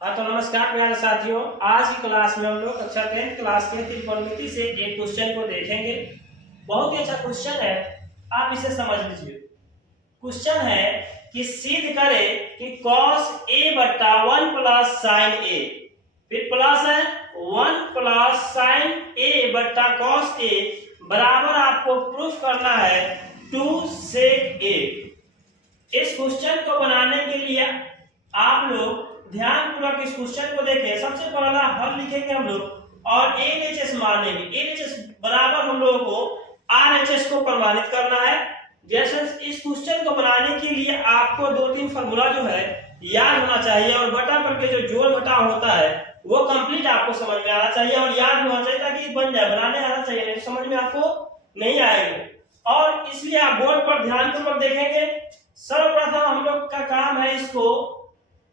हाँ तो नमस्कार प्यारे साथियों, आज की क्लास में हम लोग कक्षा 10th क्लास के त्रिकोणमिति से एक क्वेश्चन को देखेंगे। बहुत ही अच्छा क्वेश्चन है, आप इसे समझ लीजिए। क्वेश्चन है कि सिद्ध करे कि cos a बट्टा 1 प्लस साइन a, फिर प्लस है 1 प्लस साइन a बट्टा cos a बराबर आपको प्रूफ करना है 2 sec a। इस क्वेश्चन को बनाने के लिए आप लोग ध्यानपूर्वक इस क्वेश्चन को देखें। सबसे पहला हल लिखेंगे हम लोग और LHS मानेंगे। LHS बराबर हम लोगों को RHS को प्रमाणित करना है। जैसे इस क्वेश्चन को बनाने के लिए आपको 2-3 फार्मूला जो है याद होना चाहिए और बटा करके जो जोड़ घटाव होता है वो कंप्लीट आपको समझ में आना चाहिए और याद होना चाहिए ताकि बन जाए। बनाने आना चाहिए, नहीं समझ में आपको नहीं आएगा। और इसलिए आप बोर्ड पर ध्यानपूर्वक देखेंगे। सर्वप्रथम हम लोग का काम है इसको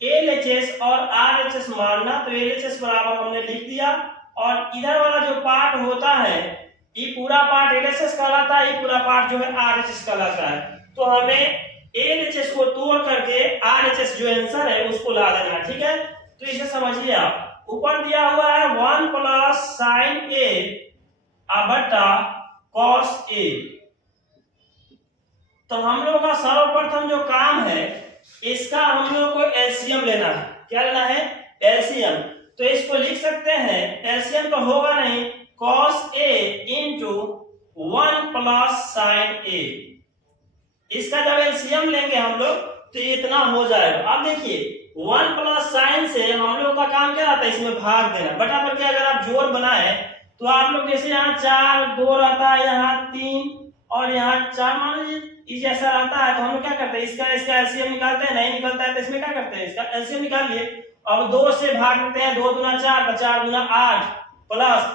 LHS और RHS मानना। तो LHS बराबर हमने लिख दिया और इधर वाला जो पार्ट होता है ये पूरा पार्ट LHS कहलाता है, ये पूरा पार्ट जो है RHS कहलाता है। तो हमें LHS को तोड़ करके RHS जो आंसर है उसको ला देना है, ठीक है। तो इसे समझिए आप, ऊपर दिया हुआ है 1 प्लस साइन a बटा cos a। तो हम लोगों का सर्वप्रथम जो काम है इसका हम लोगों को एलसीएम लेना है। क्या लेना है? एलसीएम। तो इसको लिख सकते हैं, एलसीएम तो होगा नहीं, cos a into 1 plus sign a। इसका जब एलसीएम लेंगे हम लोग तो इतना हो जाएगा। अब देखिए 1 प्लस साइन से हम लोग का काम क्या रहता है, इसमें भाग देना। बटा करके अगर आप जोड़ बनाए तो आप लोग जैसे यहाँ 4 2 रहता है, यहाँ 3 और यहाँ 4 मान लीजिए इस जैसा रहता है। तो हम लोग क्या करते हैं, इसका एलसीएम निकालते हैं। नहीं निकलता है तो इसमें क्या करते हैं, इसका एलसीएम निकाल लिए। अब 2 से भाग देते हैं, 2 दूना 4, 4 दूना 8 प्लस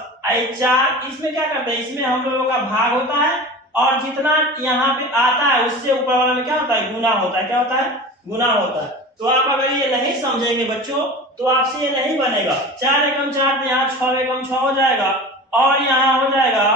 4। इसमें क्या करते हैं, इसमें हम लोगों का भाग होता है और जितना यहाँ पे आता है उससे ऊपर वाला में क्या होता है, गुना होता है। क्या होता है? गुना होता है। तो आप अगर ये नहीं समझेंगे बच्चों तो आपसे ये नहीं बनेगा। 4 एकम 4 यहाँ 6 एकम 6 हो जाएगा और यहाँ हो जाएगा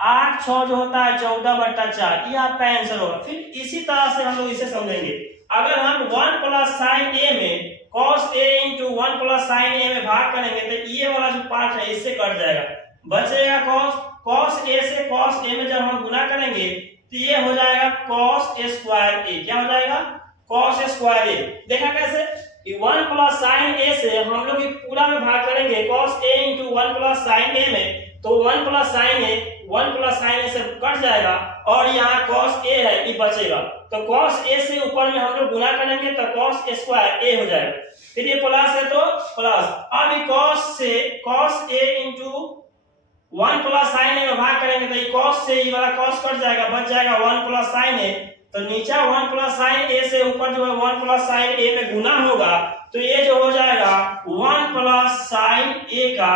8 6 जो होता है 14 बट्टा 4। ये आपका आंसर होगा। फिर इसी तरह से हम लोग इसे समझेंगे। अगर हम 1 प्लस साइन a में cos a into 1 plus sign a में भाग करेंगे तो ये वाला जो पार्ट है इससे कट जाएगा, बचेगा cos a से cos a में जब हम गुना करेंगे तो ये हो जाएगा cos a स्क्वायर a। क्या हो जाएगा? cos a square a। देखा कैसे? 1 प्लस साइन a से हम लोग पूरा में भाग करेंगे cos a into 1 plus sign a में, तो 1 प्लस साइन a से कट जाएगा और यहाँ cos a है ये बचेगा। तो cos a से ऊपर में हम लोग गुना करेंगे तो cos a स्क्वायर a हो जाएगा। फिर ये प्लस है तो प्लस। अब ये cos a into 1 plus sign a में भाग करेंगे तो ये cos से ये वाला cos कट जाएगा, बच जाएगा 1 प्लस साइन a। तो नीचे 1 प्लस साइन a से ऊपर जो है 1 प्लस साइन a में गुना होगा तो ये जो हो जाएगा 1 प्लस साइन a का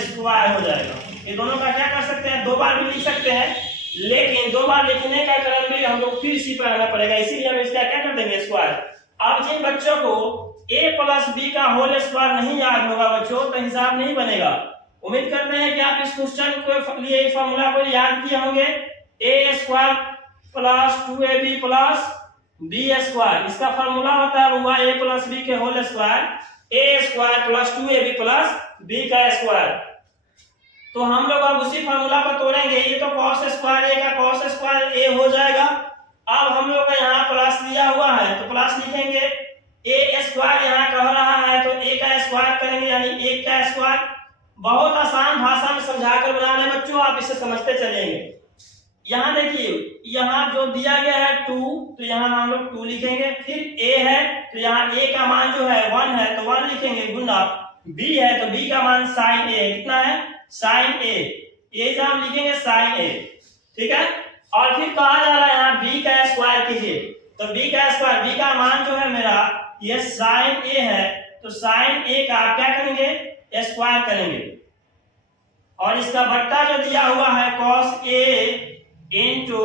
स्क्वायर हो जाएगा। ये दोनों का क्या कर सकते हैं, 2 बार भी लिख सकते हैं, लेकिन 2 बार लिखने का क्रम में हम लोग फिर सी पर आना पड़ेगा, इसीलिए हम इसका क्या कर देंगे, स्क्वायर। अब जिन बच्चों को a प्लस बी का होल स्क्वायर नहीं याद होगा बच्चों तो हिसाब नहीं बनेगा। उम्मीद करते हैं कि आप इस क्वेश्चन को लिए फॉर्मूला को याद किए होंगे। a square plus 2ab plus b square, इसका फॉर्मूला होता है वो a प्लस b के whole square, a square plus 2ab plus b का स्क्वायर। तो हम लोग अब उसी फार्मूला को तोड़ेंगे। ये तो cos स्क्वायर a का cos स्क्वायर a हो जाएगा। अब हम लोग का यहाँ प्लस दिया हुआ है तो प्लस लिखेंगे, a स्क्वायर यहाँ कह रहा है तो a का स्क्वायर करेंगे यानी 1 का स्क्वायर। बहुत आसान भाषा में समझाकर बना रहे बच्चों, आप इसे समझते चलेंगे। यहाँ देखिए यहाँ जो दिया गया है 2 तो यहाँ हम लोग 2 लिखेंगे। फिर a है तो यहाँ a का मान जो है 1 है तो 1 लिखेंगे, गुना b है तो b का मान साइन a कितना है, साइन a, ये जो हम लिखेंगे साइन a, ठीक है। और फिर कहा जा रहा है यहाँ b का स्क्वायर कीजिए, तो b का स्क्वायर, b का मान जो है मेरा ये साइन a है तो साइन a का आप क्या करेंगे, स्क्वायर करेंगे। और इसका बट्टा जो दिया हुआ है cos a into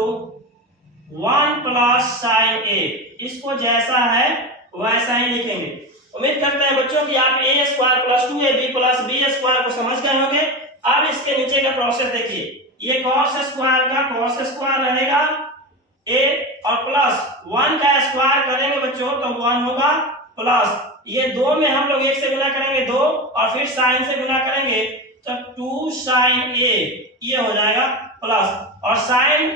1 plus sign a, इसको जैसा है वैसा ही लिखेंगे। उम्मीद करते हैं बच्चों कि आप a square plus 2ab plus b square को समझ गए होंगे। अब इसके नीचे का प्रोसेस देखिए, ये cos स्क्वायर का cos स्क्वायर रहेगा a और प्लस 1 का स्क्वायर करेंगे बच्चों तो 1 होगा प्लस ये 2 में हम लोग 1 से गुना करेंगे 2 और फिर साइन से गुना करेंगे तो 2 साइन ए ये हो जाएगा प्लस और साइन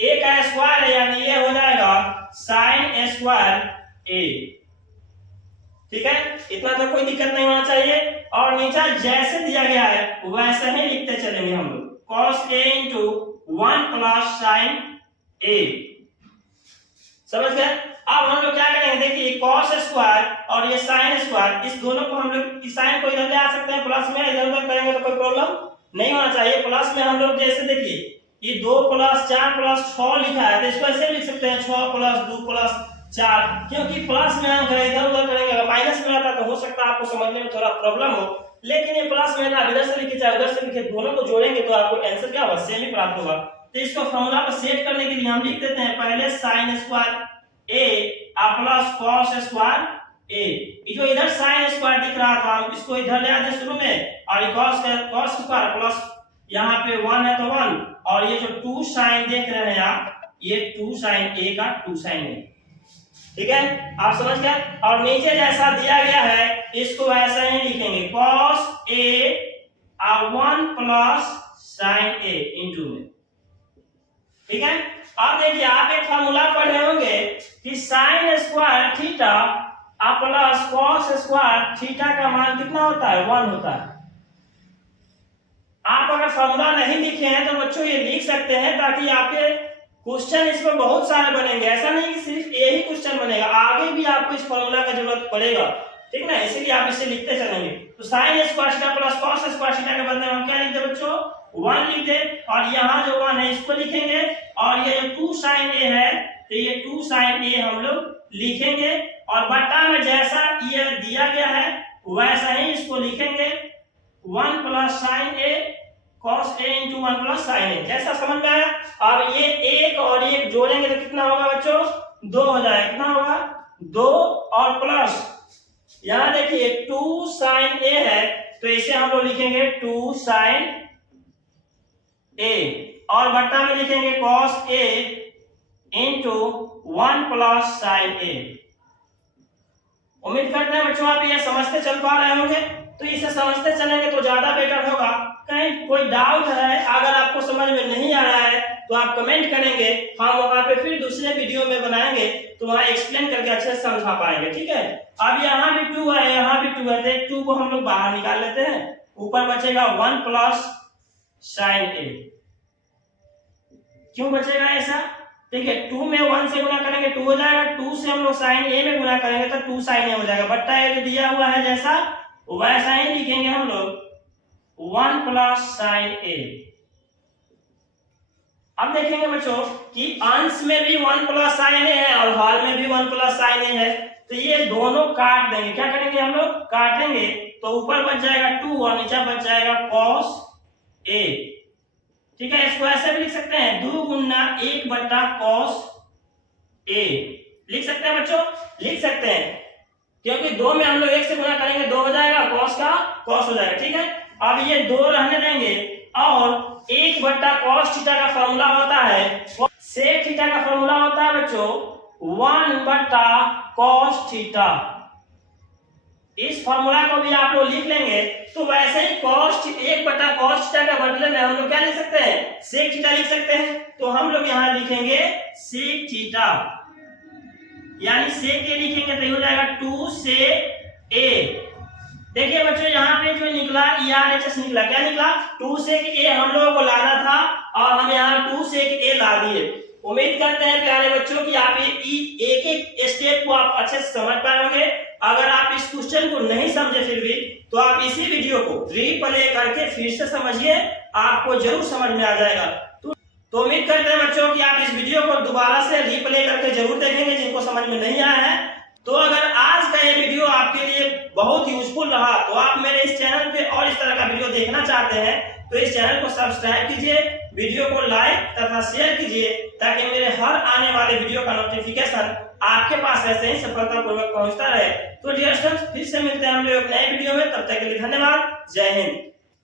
ए का स्क्वायर है यानी ये हो जाएगा साइन स्क्वायर ए। ठीक है, इतना तो कोई दिक्कत नहीं होना चाहिए। और नीचे जैसे दिया गया है वैसे ही लिखते चलेंगे हम लोग cos a into 1 plus sin a। समझ गए? अब हम लोग क्या करेंगे, देखिए cos स्क्वायर और ये sin स्क्वायर, इस दोनों को हम लोग इस साइन को इधर ले आ सकते हैं प्लस में, इधर उधर करेंगे तो कोई प्रॉब्लम नहीं होना चाहिए। प्लस में हम लोग जैसे देखिए ये 2 प्लस 4 प्लस 6 लिखा है तो इसको ऐसे लिख सकते हैं 6 प्लस 2 प्लस 4, क्योंकि प्लस में हम इधर उधर करेंगे, अगर माइनस में आता तो हो सकता है आपको समझने में थोड़ा प्रॉब्लम हो, लेकिन ये प्लस में ना इधर से लिखे चाहे उधर से लिखे दोनों को जोड़ेंगे तो आपको आंसर क्या होगा, सेम ही प्राप्त होगा। तो इसको फॉर्मूला पर सेट करने के लिए हम लिख देते हैं पहले sin square a plus cos square a। ये जो इधर sin स्क्वायर दिख रहा था हम इसको इधर ले आते शुरू में और ये cos स्क्वायर प्लस यहाँ पे 1 है तो 1 और ये जो 2 sin देख रहे हैं आप ये 2 sin a का 2 sin a। ठीक है, आप समझ गए? और नीचे जैसा दिया गया है इसको ऐसा ही लिखेंगे cos a 1 plus sin a into में। ठीक है, अब देखिए आप एक फार्मूला पढ़े होंगे कि sin square theta plus cos square theta का मान कितना होता है, 1 होता है। आप अगर फार्मूला नहीं लिखे हैं तो बच्चों ये लिख सकते हैं ताकि आपके क्वेश्चन इस पर बहुत सारे बनेंगे, ऐसा नहीं कि सिर्फ यही क्वेश्चन बनेगा, आगे भी आपको इस फॉर्मूला का जरूरत पड़ेगा। ठीक ना, इसीलिए आप इसे लिखते चलेंगे। तो sin square theta plus cos square theta के बदले हम क्या लिखते बच्चों, 1 लिख दे और यहाँ जो 1 है इसको लिखेंगे और ये जो 2 sin a है तो ये 2 sin a हम लोग लिखेंगे और बट्टा में जैसा ये दिया गया है वैसा ही इसको लिखेंगे 1 plus sin a cos a into 1 plus sin a। कैसा समझ में आया? अब ये एक और एक जोड़ेंगे तो कितना होगा बच्चों, 2 हो जाएगा। कितना होगा, 2 और प्लस यहाँ देखिए 2 sin a है तो इसे हम लोग लिखेंगे 2 sin a और बट्टा में लिखेंगे cos a into 1 plus sin a। उम्मीद करते हैं बच्चों आप ये समझते चल पा रहे होंगे, तो इसे समझते चलेंगे तो ज्यादा बेटर होगा। कहीं कोई डाउट है, अगर आपको समझ में नहीं आ रहा है तो आप कमेंट करेंगे, हम वहां पे फिर दूसरे वीडियो में बनाएंगे तो वहां एक्सप्लेन करके अच्छे से समझा पाएंगे। ठीक है, अब यहाँ भी 2 है यहाँ भी 2 है तो 2 को हम लोग बाहर निकाल लेते हैं, ऊपर बचेगा 1 प्लस sin a। क्यों बचेगा ऐसा, ठीक है, 2 में 1 से गुना करेंगे 2 हो जाएगा, 2 से हम लोग sin a में गुना करेंगे तो 2 sin a हो जाएगा। बट्टा ये दिया हुआ है जैसा वैसा ही लिखेंगे हम लोग 1 प्लस sin a। अब देखेंगे बच्चों कि अंश में भी 1 प्लस sin a है और हर में भी 1 प्लस sin a है, तो ये दोनों काट देंगे। क्या करेंगे हम लोग, काटेंगे तो ऊपर बच जाएगा 2 और नीचे बच जाएगा cos a। ठीक है, इसको ऐसे भी लिख सकते हैं 2 गुना 1 बटा cos a। लिख सकते हैं बच्चों, लिख सकते हैं, क्योंकि 2 में हम लोग 1 से गुना करेंगे 2 हो जाएगा, cos का cos हो जाएगा। ठीक है, अब ये 2 रहने देंगे और 1 बटा cos थीटा का फॉर्मूला होता है, sec थीटा का फॉर्मूला होता है बच्चों 1 बटा cos थीटा। इस फॉर्मूला को भी आप लोग लिख लेंगे तो वैसे ही cos 1 बटा cos थीटा का बदले में हम लोग क्या लिख सकते हैं, sec थीटा लिख सकते हैं। तो हम लोग यहाँ लिखेंगे sec थीटा, यानी sec a लिखेंगे तो हो जाएगा 2 sec a। देखिए बच्चों यहाँ पे जो निकला ERHS निकला, क्या निकला, 2 sec a हम लोगों को लाना था और हम यहाँ 2 sec a ला दिए। उम्मीद करते हैं प्यारे बच्चों कि आप ये एक एक स्टेप को आप अच्छे से समझ पाएंगे। अगर आप इस क्वेश्चन को नहीं समझे फिर भी तो आप इसी वीडियो को रीप्ले करके फिर से समझिए, आपको जरूर समझ में आ जाएगा। तो उम्मीद करते हैं बच्चों कि आप इस वीडियो को दोबारा से रीप्ले करके जरूर देखेंगे जिनको समझ में नहीं आया है। तो अगर आज का ये वीडियो आपके लिए बहुत यूजफुल रहा तो आप मेरे इस चैनल पे और इस तरह का वीडियो देखना चाहते हैं तो इस चैनल को सब्सक्राइब कीजिए, वीडियो को लाइक तथा शेयर कीजिए ताकि मेरे हर आने वाले वीडियो का नोटिफिकेशन आपके पास ऐसे ही सफलतापूर्वक पहुंचता रहे। तो डियर स्टूडेंट्स, फिर से मिलते हैं हम लोग एक नए वीडियो में, तब तक के लिए धन्यवाद। जय हिंद।